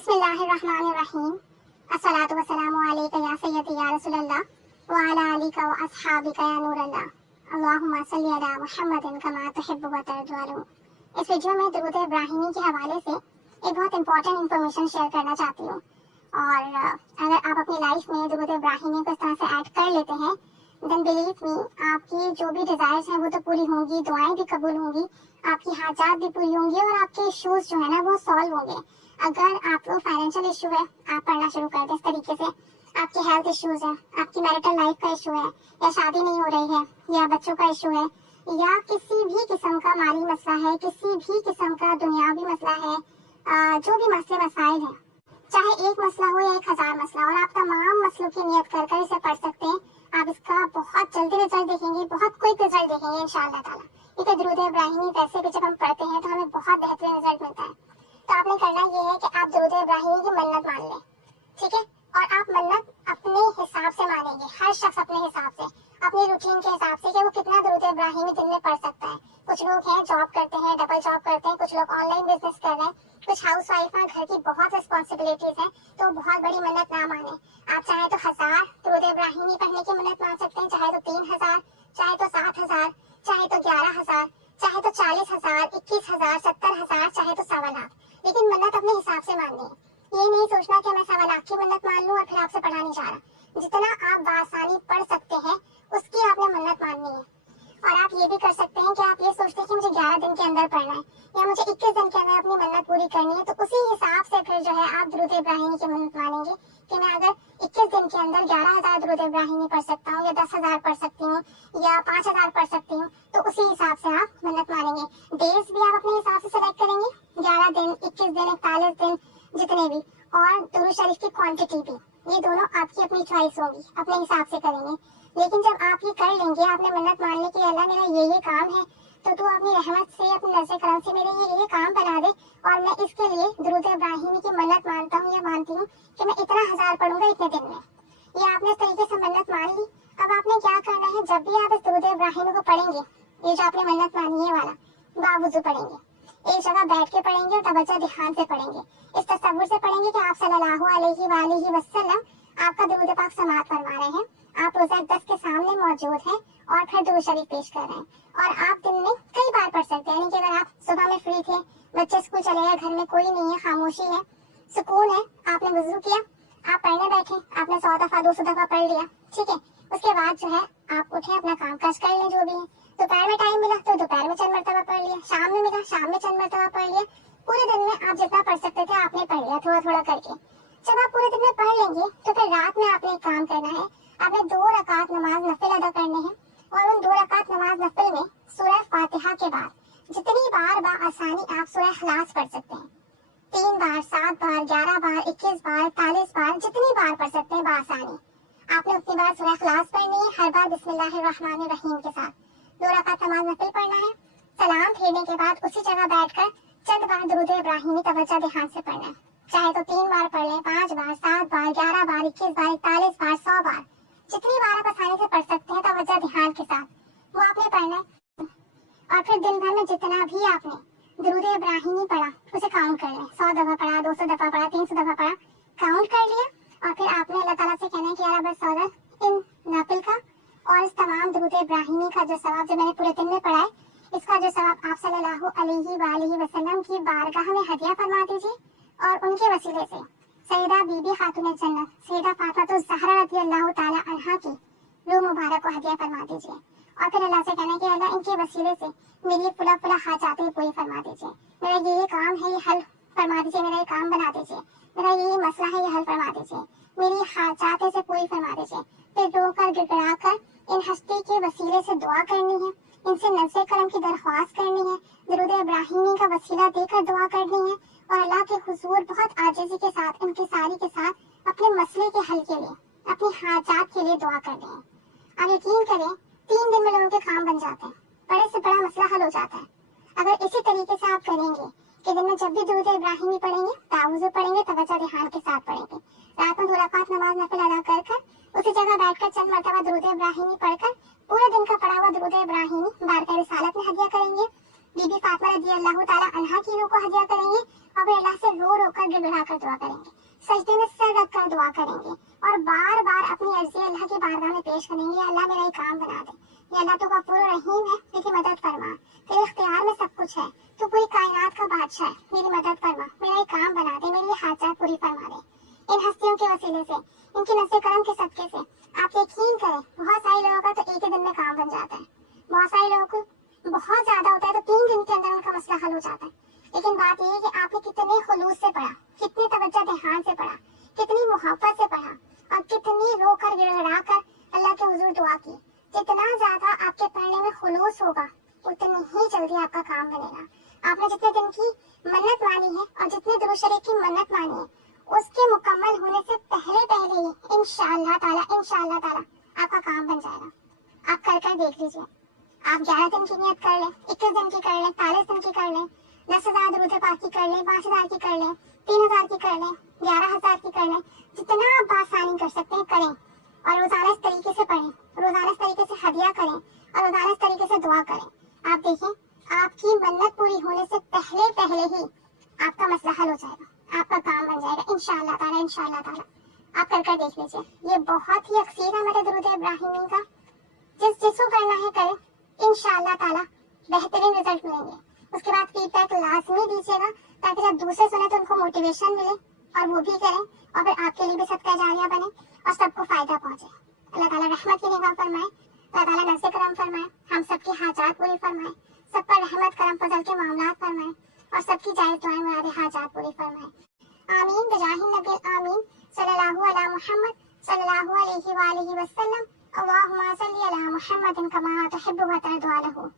बिस्मिल्लाहिर्रहमानिर्रहीम। अस्सलातु वस्सलामु अलैका या सय्यदी या रसूलल्लाह व अला आलिका व अस्हाबिका या नूरल्लाह। अल्लाहुम्मा सल्ली अला मुहम्मदिन कमा तुहिब्बु व तर्जू। इस वीडियो में दुरूद इब्राहिमी के हवाले से एक बहुत इंपॉर्टेंट इन्फॉर्मेशन शेयर करना चाहती हूँ। और अगर आप अपनी लाइफ में दुरूद इब्राहिमी को इस तरह से ऐड कर लेते हैं, देन बिलीव मी, आपकी जो भी डिजायर्स हैं वो तो पूरी होंगी, दुआएं भी कबूल होंगी, आपकी हाजात भी पूरी होंगी और आपके इश्यूज जो है ना वो सॉल्व होंगे। अगर आपको फाइनेंशियल इशू है, आप पढ़ना शुरू कर दें इस तरीके से। आपकी हेल्थ इश्यूज है, आपकी मैरिटल लाइफ का इशू है, या शादी नहीं हो रही है, या बच्चों का इशू है, या किसी भी किस्म का माली मसला है, किसी भी किस्म का दुनियावी मसला है, जो भी मसले मसाइल हैं, चाहे एक मसला हो या 1000 मसला, और आप तमाम मसलों की नियत कर कर इसे पढ़ सकते हैं। आप इसका बहुत जल्दी रिजल्ट देखेंगे, बहुत क्विक रिजल्ट देखेंगे इंशाअल्लाह ताला। क्योंकि दुरूद इब्राहिमी वैसे भी जब हम पढ़ते हैं तो हमें बहुत बेहतरीन रिजल्ट मिलता है। तो आपने करना ये है कि आप दुरूद इब्राहिमी की मन्नत मान लें, ठीक है? और आप मन्नत अपने हिसाब से मानेंगे, हर शख्स अपने हिसाब से, अपनी रूटीन के हिसाब से, कि वो कितना दुरूद इब्राहिमी दिन में पढ़ सकता है। कुछ लोग हैं जॉब करते हैं, डबल जॉब करते हैं, कुछ लोग ऑनलाइन बिजनेस कर रहे हैं, कुछ हाउस वाइफ हैं, घर की बहुत रिस्पॉन्सिबिलिटीज हैं, तो बहुत बड़ी मन्नत ना माने। आप चाहे तो 1000 दुरूद इब्राहिमी पढ़ने की मन्नत मान सकते हैं, चाहे तो 3000, चाहे तो 7000, चाहे तो 11000, चाहे तो 40000, 21000, 70000, चाहे तो 1.25 लाख। लेकिन मन्नत अपने हिसाब से माननी है। ये नहीं सोचना कि मैं 1.25 लाख की मन्नत मान लूं और फिर आपसे पढ़ा नहीं जा रहा। जितना आप बासानी पढ़ सकते हैं उसकी आपने मन्नत माननी है। और आप ये भी कर सकते हैं कि आप ये सोचते हैं कि मुझे 11 दिन के अंदर पढ़ना है, या मुझे 21 दिन के अंदर अपनी मन्नत पूरी करनी है, तो उसी हिसाब से फिर जो है आप दुरूद इब्राहिमी की मन्नत मानेंगे कि मैं अगर 21 दिन के अंदर 11000 दुरूद इब्राहिमी पढ़ सकता हूँ, या 10000 पढ़ सकती हूँ, या 5000 पढ़ सकती हूँ, तो उसी हिसाब से आप मन्नत मानेंगे। डेज भी आप अपने हिसाब से सेलेक्ट करेंगे, 11 दिन, 21 दिन, 41 दिन, जितने भी, और दुरूद शरीफ की क्वांटिटी भी, ये दोनों आपकी अपनी चॉइस होगी, अपने हिसाब से करेंगे। लेकिन जब आप ये कर लेंगे, आपने मन्नत मान ली कि अल्लाह मेरा ये काम है, तो तू अपनी रहमत से, अपनी नज़र करम से मेरे ये काम बना दे, और मैं इसके लिए दुरूद इब्राहिमी की मन्नत मानता हूँ या मानती हूँ कि मैं इतना 1000 पढ़ूंगा इतने दिन में। ये आपने इस तरीके से मन्नत मान ली। अब आपने क्या करना है, जब भी आप इस दुरूद इब्राहिमी को पढ़ेंगे, ये जो आपने मन्नत मानी है वाला, बावुज़ू पढ़ेंगे, एक जगह बैठ के पढ़ेंगे और तवज्जो ध्यान से पढ़ेंगे। इस तसव्वुर से पढ़ेंगे कि आप सल्लल्लाहु अलैहि वसल्लम आपका दुरूद पाक समाअत फरमा रहे हैं, आप रोज़ा 10 के सामने मौजूद हैं और फिर दुरूद शरीफ पेश कर रहे हैं। और आप दिन में कई बार पढ़ सकते हैं, यानी कि अगर आप सुबह में फ्री थे, बच्चे स्कूल चले गए, घर में कोई नहीं है, खामोशी है, सुकून है, आपने वुज़ू किया, आप पढ़ने बैठे, आपने 100 दफा 200 दफा पढ़ लिया, ठीक है? उसके बाद जो है आप उठे, अपना काम काज कर लें जो भी है। दोपहर में टाइम मिला तो दोपहर में चंद मरतबा पढ़ लिया, शाम में मिला शाम में चंद मरतबा पढ़ लिया। पूरे दिन में आप जितना पढ़ सकते थे आपने पढ़ लिया, थोड़ा थोड़ा करके। जब आप पूरे दिन में पढ़ लेंगे तो फिर रात में आपने एक काम करना है, आपने 2 रकात नमाज नफिल अदा करने हैं, और उन 2 रकात नमाज नफिल में सूरह फातिहा के बाद जितनी बार आसानी आप सूरह इखलास पढ़ सकते हैं, 3 बार, 7 बार, 11 बार, 21 बार, 41 बार, जितनी बार पढ़ सकते हैं बासानी, आपने उतनी बार सूरह इखलास पढ़नी है, हर बार बिस्मिल्लाहिर्रहमानिर्रहीम के साथ। 2 रकात नमाज नफिल पढ़ना है, सलाम फेरने के बाद उसी जगह बैठकर चंद बार दुरूद इब्राहिमी तवज्जो ध्यान से पढ़ना है। चाहे तो 3 बार पढ़ लें, 5 बार, 7 बार, 11 बार, 21 बार, 41 बार, 100 बार, जितनी बार आप आसानी से पढ़ सकते हैं तवज्जो ध्यान के साथ, वो आपने पढ़ना है। और फिर दिन भर में जितना भी आपने दुरूद इब्राहिमी पढ़ा उसे काउंट कर लें, 100 दफा पढ़ा, 200 दफा पढ़ा, 300 दफा पढ़ा, काउंट कर लिया। और फिर आपने अल्लाह ताला से कहना है कि यार बस सौदा इन नाफिल का और इस तमाम दुरूद इब्राहिमी का जो सवाब जो मैंने पूरे दिन में पढ़ा है, इसका जो सवाब आप सल्लल्लाहु अलैहि वसल्लम की बारगाह में हदिया फरमा दीजिए, और उनके वसीले से सैयदा बीबी खातून जन्नत सैयदा फातिमा ज़हरा रज़ियल्लाहु ताला अन्हा की रूह मुबारक को हदिया फरमा दीजिए। और फिर अल्लाह से कहना है कि अल्लाह इनके वसीले से मेरी फुला फुला हाजातें पूरी फरमा दीजिए, मेरा ये काम है ये हल फरमा दीजिए, मेरा ये काम बना दीजिए, मेरा ये मसला है ये हल फरमा दीजिए, मेरी हाजातें से पूरी फरमा दीजिए। फिर रोकर गिड़गिड़ा कर इन हस्ती के वसीले से दुआ करनी है, इनसे नज़र करम की दरख्वास्त करनी है, दुरूद इब्राहिमी का वसीला देकर दुआ करनी है, और अल्लाह के हुजूर बहुत आजिज़ी के साथ, इंकिसारी के साथ अपने मसले के हल के लिए, अपनी हाजात के लिए दुआ करनी है। आप यकीन करें 3 दिन में लोगों के काम बन जाते हैं, बड़े से बड़ा मसला हल हो जाता है। अगर इसी तरीके से आप करेंगे कि दिन में जब भी दुरूद इब्राहिमी पढ़ेंगे, तावुज़ पढ़ेंगे, तवज्जो ध्यान के साथ पढ़ेंगे, रात में 2 रकात नमाज नफिल अदा कर उसी जगह बैठकर चंद मरतबा दुरूद इब्राहिमी पढ़कर पूरे दिन का पढ़ा हुआ दुरूद इब्राहिमी बारका रिसालत में हदिया करेंगे, बीबी फातिमा रज़ियल्लाहु ताला अन्हा की रूह को हदिया करेंगे, और फिर अल्लाह से रो रो होकर गिड़गिड़ा कर दुआ करेंगे, सजदे में सर रख कर दुआ करेंगे और बार बार अपनी अर्जी अल्लाह की बारगाह में पेश करेंगे, अल्लाह मेरा ये काम बना दे, या अल्लाह तो गफूर रहीम है, मेरी मदद फरमा, तेरे इख्तियार में सब कुछ है, तू पूरी कायनात का बादशाह है, मेरी मदद फरमा, मेरा ये काम बना दे, मेरी हाजात पूरी फरमा दे। इन हस्तियों के वसीले से, इनकी नज़्ज़े करम के सदके से आप यकीन करें, बहुत सारे लोगों का तो एक ही दिन में काम बन जाता है, बहुत सारे लोगों को बहुत ज्यादा होता है तो 3 दिन के अंदर उनका मसला हल हो जाता है। लेकिन बात यह है कि आपने कितने खुलूस से पढ़ा, कितनी तवज्जो ध्यान से पढ़ा, कितनी मोहब्बत से पढ़ा और कितनी रो कर गिड़गिड़ा कर अल्लाह के हुजूर दुआ की। जितना ज्यादा आपके पढ़ने में खुलूस होगा उतनी ही जल्दी आपका काम बनेगा। आपने जितने दिन की मन्नत मानी है और जितने दुरूद शरीफ की मन्नत मानी है उसके मुकम्मल होने से पहले पहले ही इंशाअल्लाह ताला आपका काम बन जाएगा। आप कर देख लीजिए। आप 11 दिन की नियत कर लें, 21 दिन की कर लें, 40 दिन की कर लें, 10,000 दुरूद पाक की कर लें, 5,000 की कर लें, 3,000 की कर लें, 11,000 की कर लें, जितना आप आसानी कर सकते हैं करें और रोजाना इस तरीके से पढ़ें, रोजाना इस तरीके से हदिया करें और रोजाना इस तरीके से दुआ करें। आप देखें आपकी मन्नत पूरी होने से पहले पहले ही आपका मसला हल हो जाएगा, आपका काम बन जाएगा इंशाअल्लाह ताला। आप कर देख लीजिए। ये बहुत ही अक्सीर है मेरे दुरूद इब्राहिमी का, जिसको करना है करें, इंशाअल्लाह ताला बेहतरीन रिजल्ट मिलेंगे। उसके बाद फीडबैक लाजमी दीजिएगा ताकि जब दूसरे सुने तो उनको मोटिवेशन मिले और वो भी करें और फिर आपके लिए भी सदका जारिया बने और सबको फायदा पहुंचे। अल्लाह ताला रहमत की निगाह फरमाए, अल्लाह ताला नज़्ज़े करम फरमाए, हम सबकी हाजात पूरी फरमाए, सब पर रहमत करम फजल के मामलात फरमाए और सबकी जायज़ दुआएं मुरादे हाजात पूरी फरमाए। आमीन बिजाहिन नबी आमीन सल्लल्लाहु अला मुहम्मद सल्लल्लाहु अलैहि व आलिहि वसल्लम। अल्लाहुम्मा सल्ली अला मुहम्मदिन कमा तुहिब्बु व तर्ज़ा लहू।